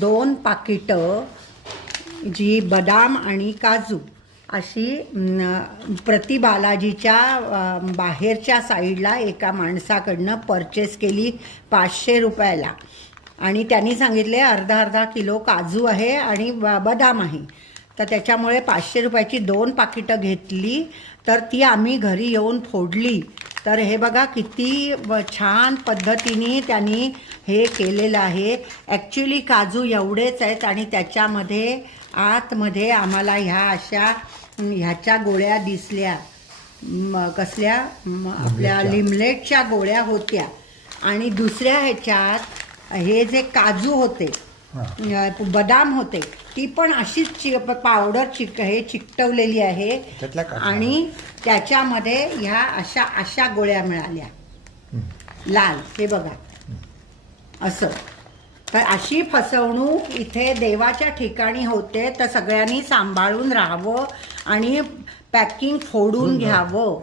2 पाकिटं जी बदाम आणि काजू अशी प्रति बालाजीच्या बाहेरच्या साईडला एका माणसाकडनं परचेस केली 500 रुपयाला. आणि त्यांनी सांगितले अर्धा किलो काजू आहे आणि बदाम आहे. तर त्याच्यामुळे 500 रुपयाची 2 पाकिटं घेतली. तर ती आम्ही घरी येऊन फोडली. तर हे बघा किती छान पद्धतीने त्यांनी हे केलेलं आहे. ॲक्च्युली काजू एवढेच आहेत आणि त्याच्यामध्ये आतमध्ये आम्हाला ह्याच्या गोळ्या दिसल्या. कसल्या आपल्या लिमलेटच्या गोळ्या होत्या. आणि दुसऱ्या ह्याच्यात हे जे काजू होते बदाम होते ती पण अशीच पावडर हे चिकटवलेली आहे. आणि त्याच्यामध्ये ह्या अशा गोळ्या मिळाल्या लाल. हे बघा असं. तर अशी फसवणूक इथे देवाच्या ठिकाणी होते. तर सगळ्यांनी सांभाळून राहावं आणि पॅकिंग फोडून घ्यावं.